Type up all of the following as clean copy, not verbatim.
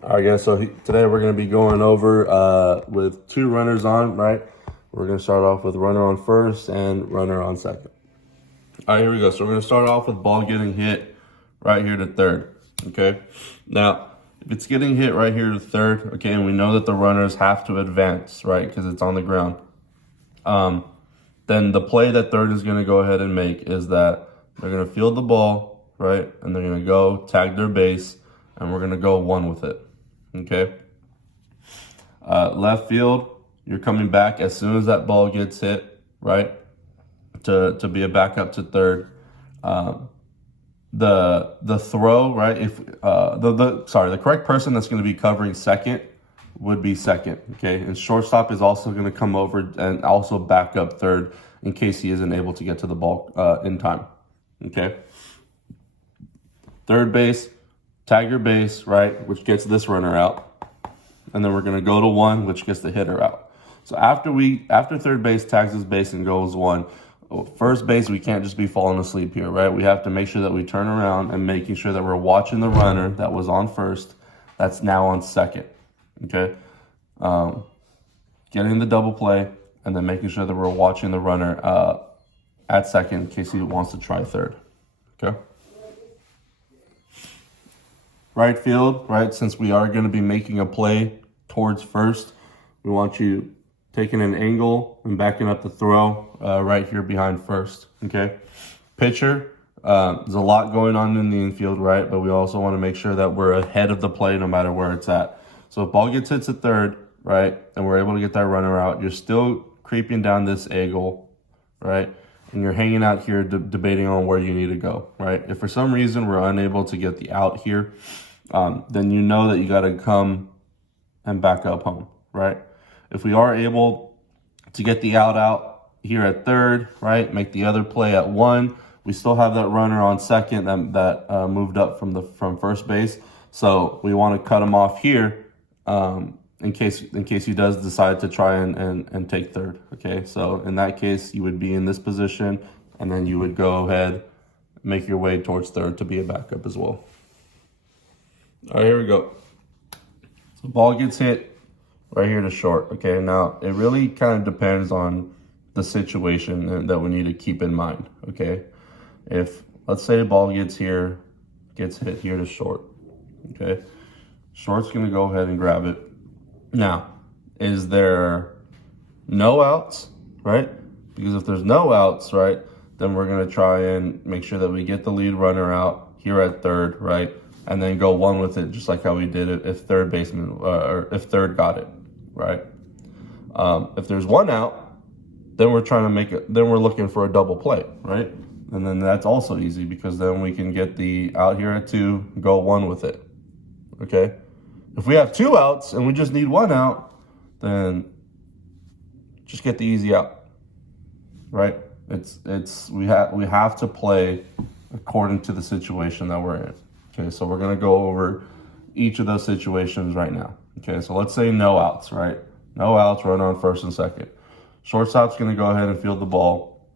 All right, guys. So today we're going to be going over with two runners on, right? We're going to start off with runner on first and runner on second. All right, here we go. So we're going to start off with ball getting hit right here to third, okay? Now, if it's getting hit right here to third, okay, and we know that the runners have to advance, right, because it's on the ground, then the play that third is going to go ahead and make is that they're going to field the ball, right, and they're going to go tag their base, and we're going to go one with it, okay? Left field, you're coming back as soon as that ball gets hit, right, to be a backup to third. The throw, right, if the correct person that's going to be covering second would be second, okay? And shortstop is also going to come over and also back up third in case he isn't able to get to the ball in time, okay? Third base, tag your base, right, which gets this runner out. And then we're going to go to one, which gets the hitter out. So after third base tags his base and goes one, first base, we can't just be falling asleep here, right? We have to make sure that we turn around and making sure that we're watching the runner that was on first that's now on second, okay? Getting the double play and then making sure that we're watching the runner at second in case he wants to try third, okay? Right field, right, since we are going to be making a play towards first, we want you taking an angle and backing up the throw right here behind first, okay? Pitcher, there's a lot going on in the infield, right, but we also want to make sure that we're ahead of the play no matter where it's at. So if ball gets hit to third, right, and we're able to get that runner out, you're still creeping down this angle, right, and you're hanging out here debating on where you need to go, right? If for some reason we're unable to get the out here, then you know that you got to come and back up home, right? If we are able to get the out here at third, right, make the other play at one, we still have that runner on second that moved up from first base. So we want to cut him off here in case he does decide to try and take third, okay? So in that case, you would be in this position, and then you would go ahead, make your way towards third to be a backup as well. All right, here we go. So ball gets hit right here to short, okay? Now, it really kind of depends on the situation that we need to keep in mind, okay? If, let's say, a ball gets hit here to short, okay? Short's going to go ahead and grab it. Now, is there no outs, right? Because if there's no outs, right, then we're going to try and make sure that we get the lead runner out here at third, right? And then go one with it, just like how we did it if third baseman or if third got it, right? If there's one out, then we're trying to make it. Then we're looking for a double play, right? And then that's also easy because then we can get the out here at two, go one with it, okay? If we have two outs and we just need one out, then just get the easy out, right? We have to play according to the situation that we're in. Okay, so we're going to go over each of those situations right now. Okay, so let's say no outs, right? No outs, run on first and second. Shortstop's going to go ahead and field the ball.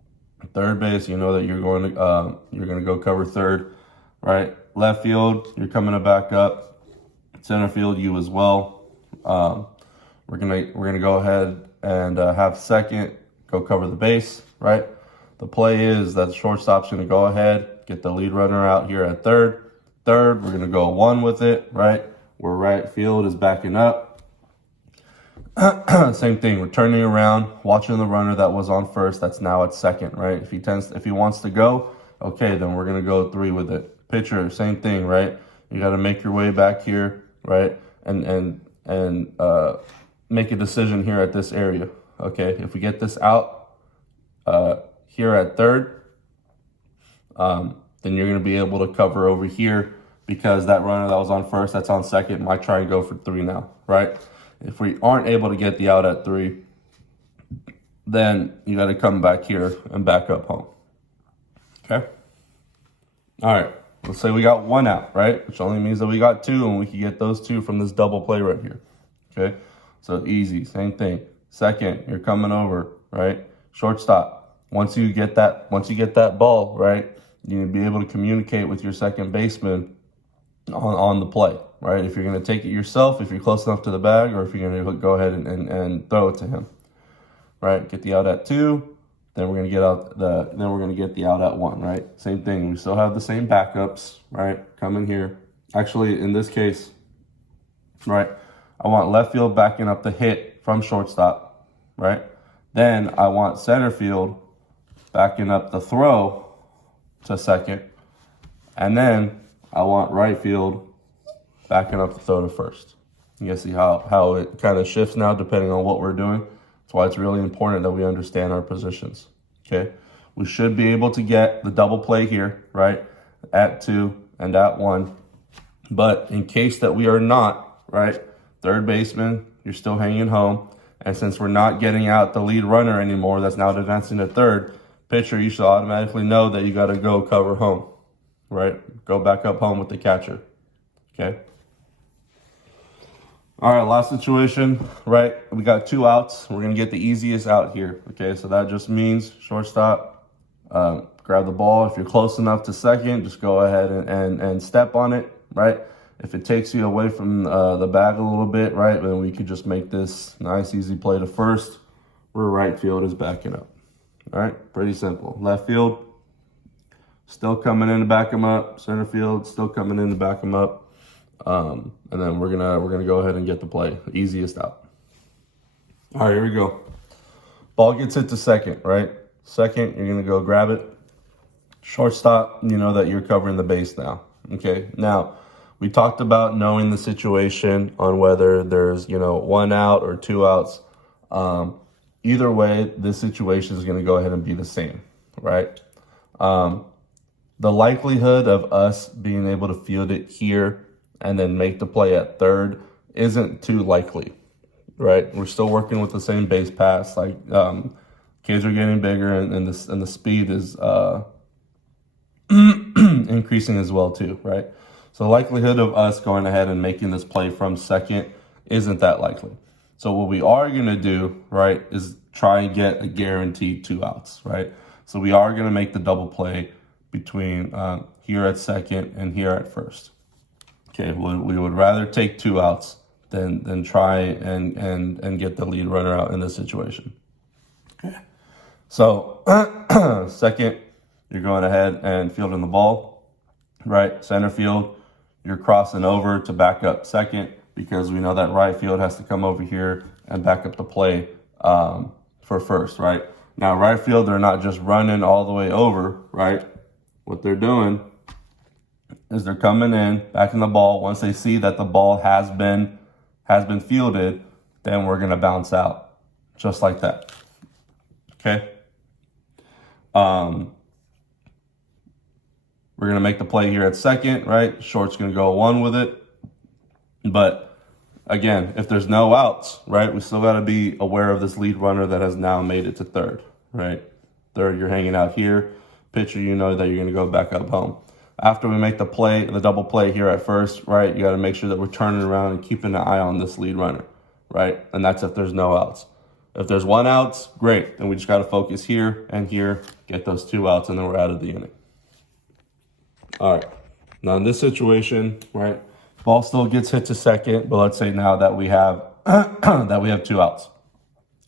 Third base, you know that you're going to go cover third, right? Left field, you're coming to back up. Center field, you as well. We're gonna go ahead and have second go cover the base, right? The play is that the shortstop's going to go ahead, get the lead runner out here at third. Third, we're going to go one with it, right? Where right field is backing up. Same thing, we're turning around, watching the runner that was on first, that's now at second, right? If he wants to go, okay, then we're going to go three with it. Pitcher, same thing, right? You got to make your way back here, right? And make a decision here at this area, okay? If we get this out here at third, then you're going to be able to cover over here because that runner that was on first, that's on second, might try and go for three now, right? If we aren't able to get the out at three, then you got to come back here and back up home, okay? All right, let's say we got one out, right? Which only means that we got two, and we can get those two from this double play right here, okay? So easy, same thing. Second, you're coming over, right? Shortstop. Once you get that ball, right, you need to be able to communicate with your second baseman on the play, right? If you're going to take it yourself, if you're close enough to the bag, or if you're going to go ahead and throw it to him, right? Get the out at 2, then we're going to get the out at 1, right? Same thing. We still have the same backups, right? Come in here. Actually, in this case, right, I want left field backing up the hit from shortstop, right? Then I want center field backing up the throw to second. And then I want right field backing up the throw to first. You can see how it kind of shifts now depending on what we're doing. That's why it's really important that we understand our positions, okay? We should be able to get the double play here, right, at 2 and at 1. But in case that we are not, right, third baseman, you're still hanging home. And since we're not getting out the lead runner anymore, that's now advancing to third, pitcher, you should automatically know that you got to go cover home, right? Go back up home with the catcher, okay? All right, last situation, right? We got 2 outs. We're going to get the easiest out here, okay? So that just means shortstop, grab the ball. If you're close enough to second, just go ahead and step on it, right? If it takes you away from the bag a little bit, right, then we could just make this nice, easy play to first where right field is backing up. All right, pretty simple. Left field, still coming in to back him up. Center field, still coming in to back him up. And then we're gonna go ahead and get the play. Easiest out. All right, here we go. Ball gets hit to second, right? Second, you're gonna go grab it. Shortstop, you know that you're covering the base now. Okay, now we talked about knowing the situation on whether there's 1 out or 2 outs. Either way, this situation is going to go ahead and be the same, right? The likelihood of us being able to field it here and then make the play at third isn't too likely, right? We're still working with the same base pass. Like kids are getting bigger, and the speed is increasing as well too, right? So the likelihood of us going ahead and making this play from second isn't that likely. So what we are going to do, right, is try and get a guaranteed 2 outs, right? So we are going to make the double play between here at second and here at first. Okay, we would rather take 2 outs than try and get the lead runner out in this situation. Okay. So second, you're going ahead and fielding the ball, right? Center field, you're crossing over to back up second because we know that right field has to come over here and back up the play for first, right? Now, right field, they're not just running all the way over, right? What they're doing is they're coming in, backing the ball. Once they see that the ball has been fielded, then we're going to bounce out just like that, okay? We're going to make the play here at second, right? Short's going to go 1 with it. But again, if there's no outs, right, we still got to be aware of this lead runner that has now made it to third, right? Third, you're hanging out here. Pitcher, you know that you're going to go back up home. After we make the play, the double play here at first, right, you got to make sure that we're turning around and keeping an eye on this lead runner, right? And that's if there's no outs. If there's 1 out, great. Then we just got to focus here and here, get those 2 outs, and then we're out of the inning. All right. Now in this situation, right, ball still gets hit to second, but let's say now that we have 2 outs.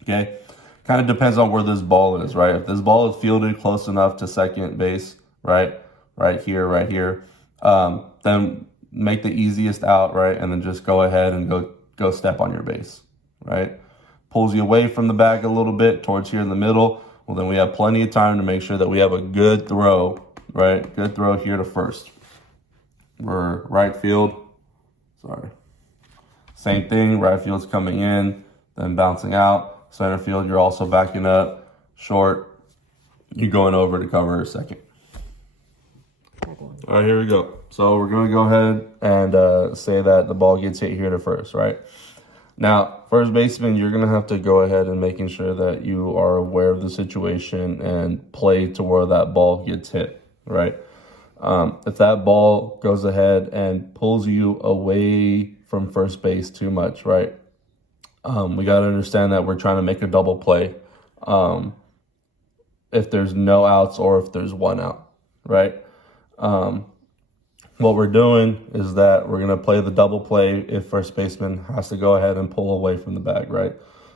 Okay. Kind of depends on where this ball is, right? If this ball is fielded close enough to second base, right here, then make the easiest out, right? And then just go ahead and go step on your base, right? Pulls you away from the bag a little bit towards here in the middle. Well, then we have plenty of time to make sure that we have a good throw, right? Good throw here to first. We're right field. Sorry. Same thing. Right field's coming in, then bouncing out. Center field, you're also backing up. Short, you're going over to cover second. All right, here we go. So we're going to go ahead and say that the ball gets hit here to first, right? Now, first baseman, you're going to have to go ahead and making sure that you are aware of the situation and play to where that ball gets hit, right? If that ball goes ahead and pulls you away from first base too much, right? We got to understand that we're trying to make a double play. If there's no outs or if there's 1 out, right? what we're doing is that we're going to play the double play if first baseman has to go ahead and pull away from the bag, right?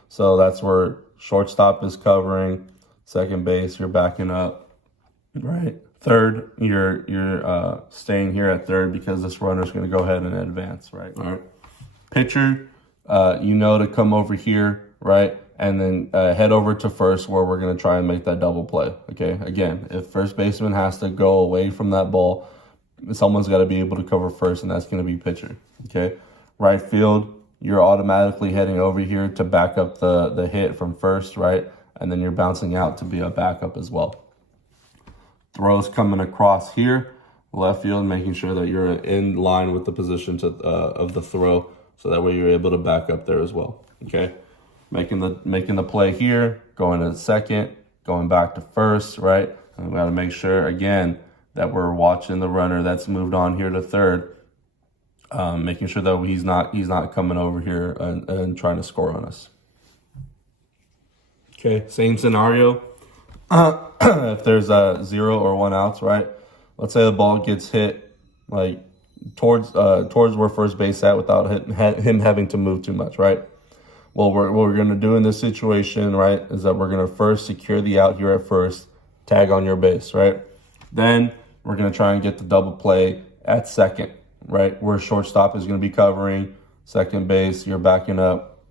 So that's where shortstop is covering, second base, you're backing up, right? Third, you're staying here at third because this runner is going to go ahead and advance, right? All right. Pitcher, to come over here, right? And then head over to first where we're going to try and make that double play, okay? Again, if first baseman has to go away from that ball, someone's got to be able to cover first, and that's going to be pitcher, okay? Right field, you're automatically heading over here to back up the hit from first, right? And then you're bouncing out to be a backup as well. Throws coming across here, left field, making sure that you're in line with the position of the throw, so that way you're able to back up there as well, okay? Making the play here, going to second, going back to first, right? And we got to make sure, again, that we're watching the runner that's moved on here to third, making sure that he's not coming over here and trying to score on us. Okay, same scenario. If there's a 0 or 1 outs, right? Let's say the ball gets hit like towards where first base at without him having to move too much, right? Well, what we're going to do in this situation, right, is that we're going to first secure the out here at first, tag on your base, right? Then we're going to try and get the double play at second, right, where shortstop is going to be covering, second base, you're backing up,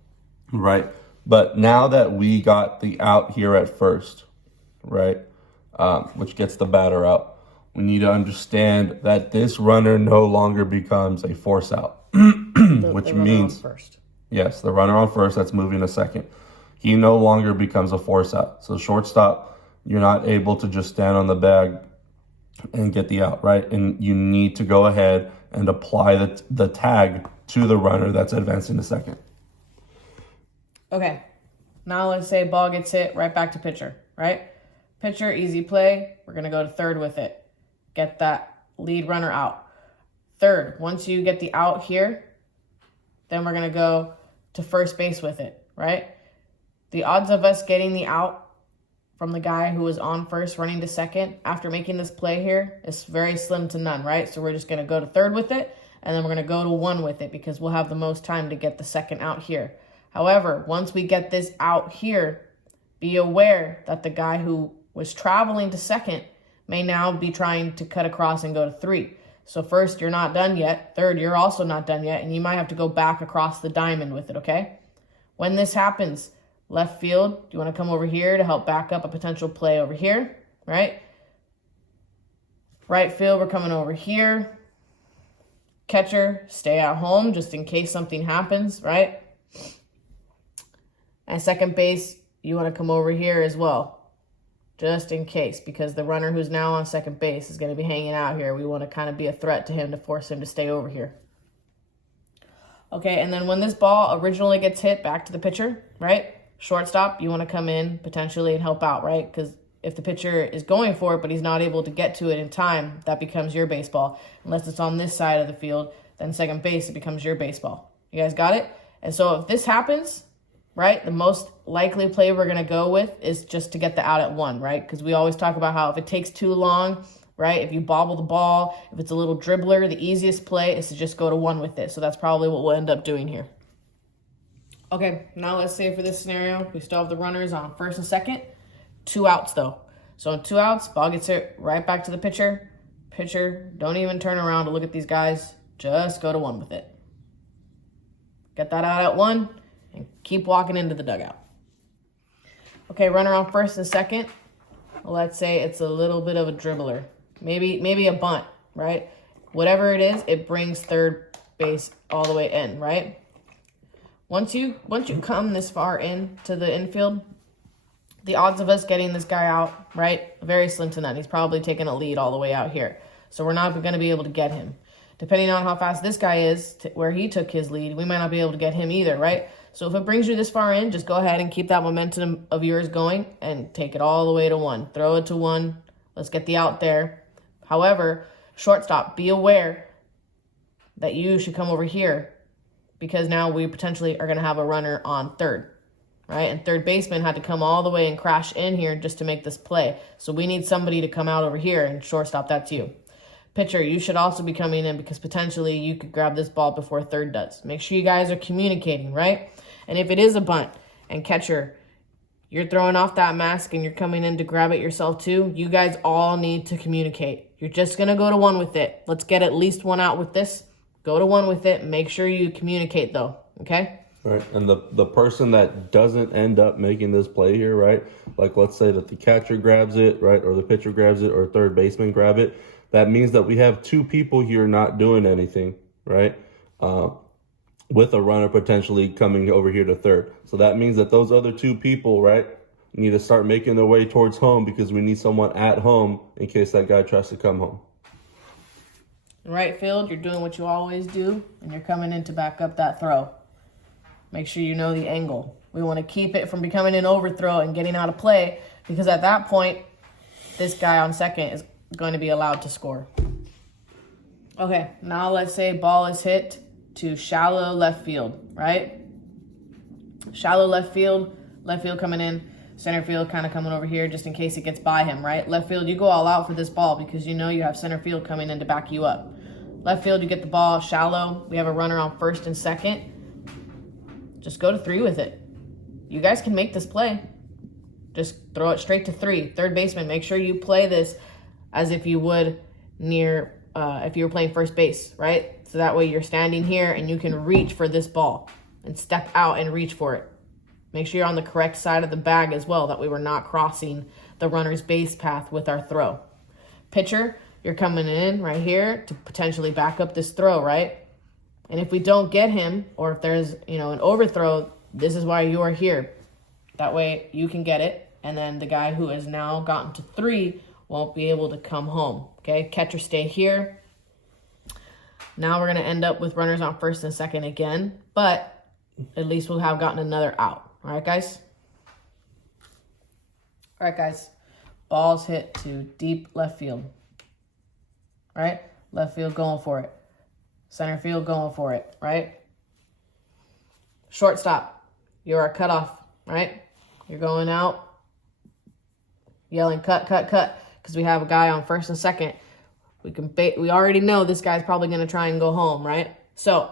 right? But now that we got the out here at first, right, which gets the batter out, we need to understand that this runner no longer becomes a force out, which means first. Yes, the runner on first that's moving to second. He no longer becomes a force out. So shortstop, you're not able to just stand on the bag and get the out, right? And you need to go ahead and apply the tag to the runner that's advancing to second. Okay, now let's say ball gets hit right back to pitcher, right? Pitcher, easy play. We're going to go to third with it. Get that lead runner out. Third, once you get the out here, then we're going to go to first base with it, right? The odds of us getting the out from the guy who was on first running to second after making this play here is very slim to none, right? So we're just going to go to third with it, and then we're going to go to 1 with it because we'll have the most time to get the second out here. However, once we get this out here, be aware that the guy who was traveling to second may now be trying to cut across and go to 3. So first, you're not done yet. Third, you're also not done yet, and you might have to go back across the diamond with it, okay? When this happens, left field, you want to come over here to help back up a potential play over here, right? Right field, we're coming over here. Catcher, stay at home just in case something happens, right? And second base, you want to come over here as well, just in case, because the runner who's now on second base is going to be hanging out here. We want to kind of be a threat to him to force him to stay over here. Okay, and then when this ball originally gets hit back to the pitcher, right? Shortstop, you want to come in potentially and help out, right? Because if the pitcher is going for it, but he's not able to get to it in time, that becomes your baseball. Unless it's on this side of the field, then second base, it becomes your baseball. You guys got it? And so if this happens, right, the most likely play we're going to go with is just to get the out at 1, right? Because we always talk about how if it takes too long, right, if you bobble the ball, if it's a little dribbler, the easiest play is to just go to 1 with it. So that's probably what we'll end up doing here. Okay, now let's say for this scenario, we still have the runners on first and second. 2 outs, though. So in 2 outs, ball gets hit right back to the pitcher. Pitcher, don't even turn around to look at these guys. Just go to 1 with it. Get that out at 1. And keep walking into the dugout. Okay, runner on first and second. Let's say it's a little bit of a dribbler. Maybe a bunt, right? Whatever it is, it brings third base all the way in, right? Once you come this far in to the infield, the odds of us getting this guy out, right, very slim to none. He's probably taking a lead all the way out here. So we're not going to be able to get him. Depending on how fast this guy is, where he took his lead, we might not be able to get him either, right? So if it brings you this far in, just go ahead and keep that momentum of yours going and take it all the way to 1. Throw it to 1. Let's get the out there. However, shortstop, be aware that you should come over here because now we potentially are going to have a runner on third, right? And third baseman had to come all the way and crash in here just to make this play. So we need somebody to come out over here, and shortstop, that's you. Pitcher, you should also be coming in because potentially you could grab this ball before third does. Make sure you guys are communicating, right? And if it is a bunt, and catcher, you're throwing off that mask and you're coming in to grab it yourself too, you guys all need to communicate. You're just going to go to one with it. Let's get at least one out with this. Go to one with it. Make sure you communicate though, okay? Right, and the person that doesn't end up making this play here, right? Like let's say that the catcher grabs it, right, or the pitcher grabs it, or third baseman grab it. That means that we have two people here not doing anything, right? With a runner potentially coming over here to third. So that means that those other two people, right, need to start making their way towards home because we need someone at home in case that guy tries to come home. In right field, you're doing what you always do, and you're coming in to back up that throw. Make sure you know the angle. We want to keep it from becoming an overthrow and getting out of play because at that point, this guy on second is going to be allowed to score. Okay, now let's say ball is hit to shallow left field, right? Shallow left field coming in, center field kind of coming over here just in case it gets by him, right? Left field, you go all out for this ball because you know you have center field coming in to back you up. Left field, you get the ball shallow. We have a runner on first and second. Just go to three with it. You guys can make this play. Just throw it straight to three. Third baseman, make sure you play this as if you would near, if you were playing first base, right? So that way you're standing here and you can reach for this ball and step out and reach for it. Make sure you're on the correct side of the bag as well. That way we're not crossing the runner's base path with our throw. Pitcher, you're coming in right here to potentially back up this throw, right? And if we don't get him, or if there's, an overthrow, this is why you are here. That way you can get it. And then the guy who has now gotten to three won't be able to come home. Okay, catcher stay here. Now we're going to end up with runners on first and second again, but at least we'll have gotten another out. All right, guys? All right, guys. Ball's hit to deep left field. All right? Left field going for it. Center field going for it, right? Shortstop, you're a cutoff, right? You're going out, yelling cut, cut, cut, because we have a guy on first and second. We already know this guy's probably going to try and go home, right? So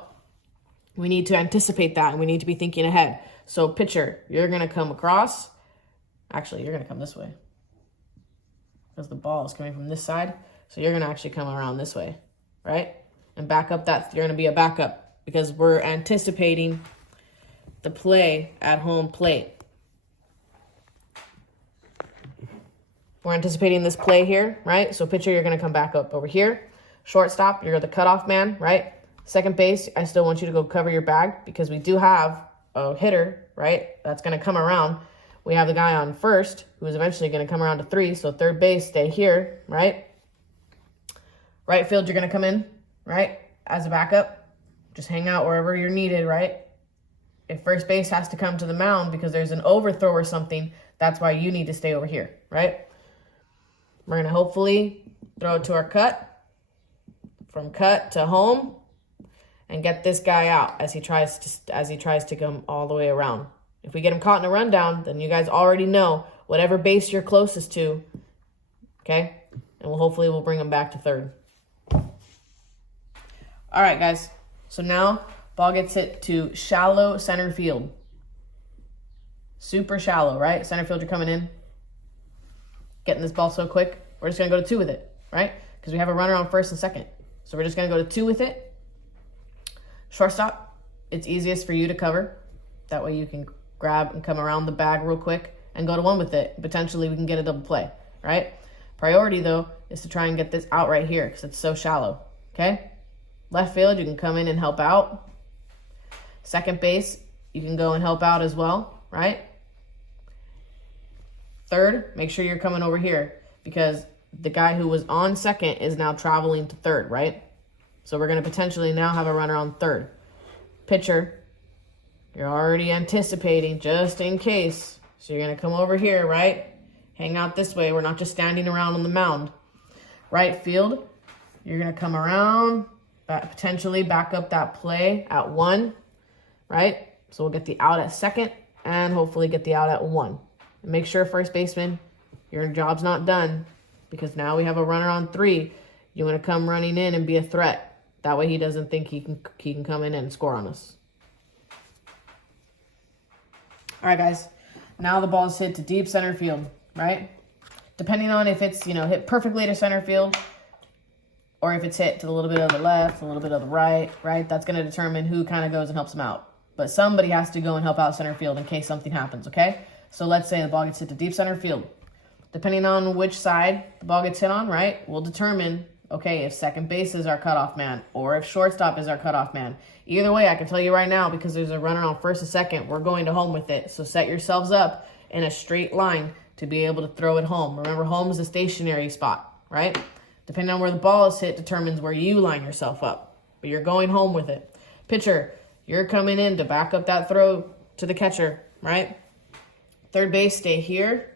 we need to anticipate that, and we need to be thinking ahead. So pitcher, you're going to come across. Actually, you're going to come this way because the ball is coming from this side. So you're going to actually come around this way, right? And back up that. You're going to be a backup because we're anticipating the play at home plate. We're anticipating this play here, right? So pitcher, you're going to come back up over here. Shortstop, you're the cutoff man, right? Second base, I still want you to go cover your bag because we do have a hitter, right? That's going to come around. We have the guy on first who's eventually going to come around to three. So third base, stay here, right? Right field, you're going to come in, right? As a backup. Just hang out wherever you're needed, right? If first base has to come to the mound because there's an overthrow or something, that's why you need to stay over here, right? We're going to hopefully throw it to our cut, from cut to home, and get this guy out as he tries to come all the way around. If we get him caught in a rundown, then you guys already know whatever base you're closest to, okay? And we'll bring him back to third. All right, guys. So now ball gets hit to shallow center field. Super shallow, right? Center field, you're coming in. Getting this ball so quick. We're just going to go to two with it, right? Because we have a runner on first and second. So we're just going to go to two with it. Shortstop, it's easiest for you to cover. That way you can grab and come around the bag real quick and go to one with it. Potentially we can get a double play, right? Priority, though, is to try and get this out right here because it's so shallow, okay? Left field, you can come in and help out. Second base, you can go and help out as well, right? Third, make sure you're coming over here because the guy who was on second is now traveling to third, right? So we're going to potentially now have a runner on third. Pitcher, you're already anticipating just in case. So you're going to come over here, right? Hang out this way. We're not just standing around on the mound. Right field, you're going to come around, potentially back up that play at one, right? So we'll get the out at second and hopefully get the out at one. And make sure, first baseman, your job's not done because now we have a runner on three. You want to come running in and be a threat. That way he doesn't think he can come in and score on us. All right, guys. Now the ball's hit to deep center field, right? Depending on if it's, hit perfectly to center field or if it's hit to a little bit of the left, a little bit of the right, that's going to determine who kind of goes and helps him out. But somebody has to go and help out center field in case something happens, okay? So let's say the ball gets hit to deep center field. Depending on which side the ball gets hit on, right, will determine, okay, if second base is our cutoff man or if shortstop is our cutoff man. Either way, I can tell you right now, because there's a runner on first and second, we're going to home with it. So set yourselves up in a straight line to be able to throw it home. Remember, home is a stationary spot, right? Depending on where the ball is hit determines where you line yourself up. But you're going home with it. Pitcher, you're coming in to back up that throw to the catcher, right? Third base, stay here.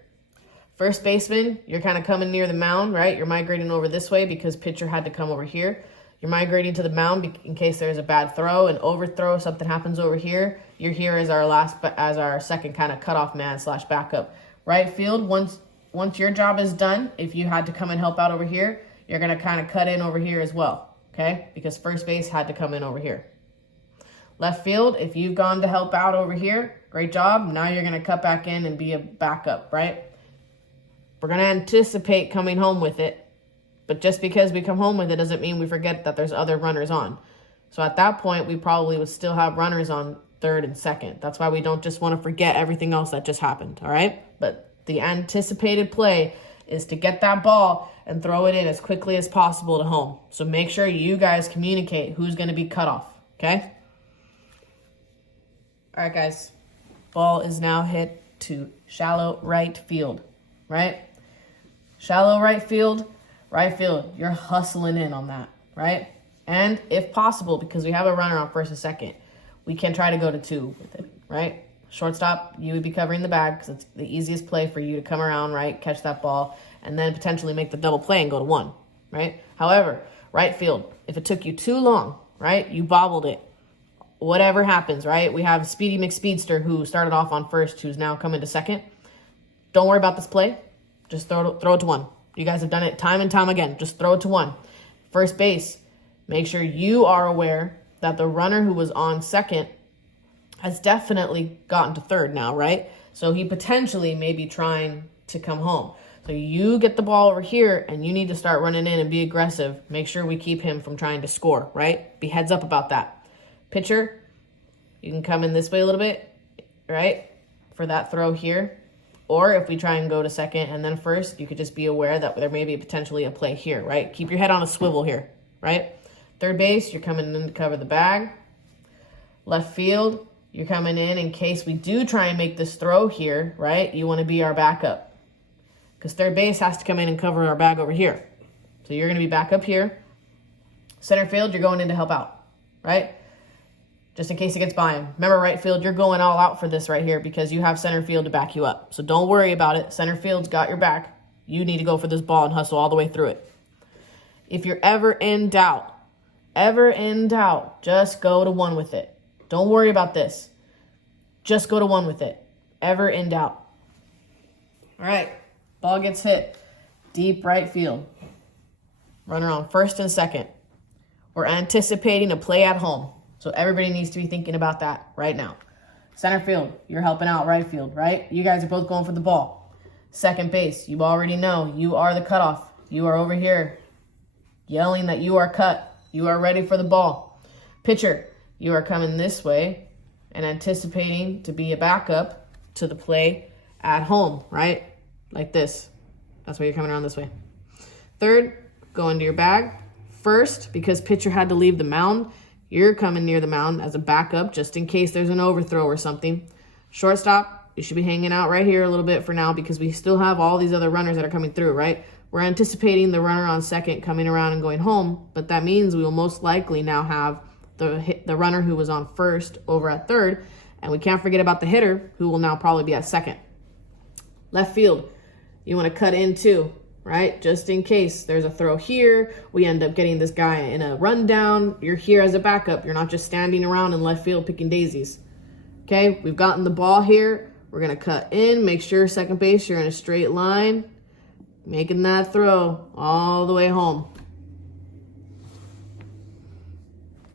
First baseman, you're kind of coming near the mound, right? You're migrating over this way because pitcher had to come over here. You're migrating to the mound in case there's a bad throw, an overthrow, something happens over here. You're here as our second kind of cutoff man / backup. Right field, once your job is done, if you had to come and help out over here, you're going to kind of cut in over here as well, okay? Because first base had to come in over here. Left field, if you've gone to help out over here, great job. Now you're going to cut back in and be a backup, right? We're going to anticipate coming home with it, but just because we come home with it doesn't mean we forget that there's other runners on. So at that point, we probably would still have runners on third and second. That's why we don't just want to forget everything else that just happened, all right? But the anticipated play is to get that ball and throw it in as quickly as possible to home. So make sure you guys communicate who's going to be cut off, okay? All right, guys. Ball is now hit to shallow right field, right? Shallow right field, you're hustling in on that, right? And if possible, because we have a runner on first and second, we can try to go to 2 with it, right? Shortstop, you would be covering the bag because it's the easiest play for you to come around, right? Catch that ball, and then potentially make the double play and go to 1, right? However, right field, if it took you too long, right? You bobbled it. Whatever happens, right? We have Speedy McSpeedster who started off on first, who's now coming to second. Don't worry about this play. Just throw it to 1. You guys have done it time and time again. Just throw it to 1. First base, make sure you are aware that the runner who was on second has definitely gotten to third now, right? So he potentially may be trying to come home. So you get the ball over here and you need to start running in and be aggressive. Make sure we keep him from trying to score, right? Be heads up about that. Pitcher, you can come in this way a little bit, right? For that throw here. Or if we try and go to second and then first, you could just be aware that there may be potentially a play here, right? Keep your head on a swivel here, right? Third base, you're coming in to cover the bag. Left field, you're coming in case we do try and make this throw here, right? You want to be our backup. Because third base has to come in and cover our bag over here. So you're going to be back up here. Center field, you're going in to help out, right? Just in case it gets by him. Remember, right field, you're going all out for this right here because you have center field to back you up. So don't worry about it. Center field's got your back. You need to go for this ball and hustle all the way through it. If you're ever in doubt, just go to 1 with it. Don't worry about this. Just go to 1 with it. Ever in doubt. All right. Ball gets hit. Deep right field. Runner on first and second. We're anticipating a play at home. So everybody needs to be thinking about that right now. Center field, you're helping out right field, right? You guys are both going for the ball. Second base, you already know you are the cutoff. You are over here yelling that you are cut. You are ready for the ball. Pitcher, you are coming this way and anticipating to be a backup to the play at home, right? Like this. That's why you're coming around this way. Third, go into your bag. First, because pitcher had to leave the mound, you're coming near the mound as a backup just in case there's an overthrow or something. Shortstop, you should be hanging out right here a little bit for now because we still have all these other runners that are coming through, right? We're anticipating the runner on second coming around and going home, but that means we will most likely now have the runner who was on first over at third, and we can't forget about the hitter who will now probably be at second. Left field, you want to cut in too, right? Just in case there's a throw here, we end up getting this guy in a rundown. You're here as a backup. You're not just standing around in left field picking daisies. Okay, we've gotten the ball here. We're going to cut in, make sure second base, you're in a straight line, making that throw all the way home.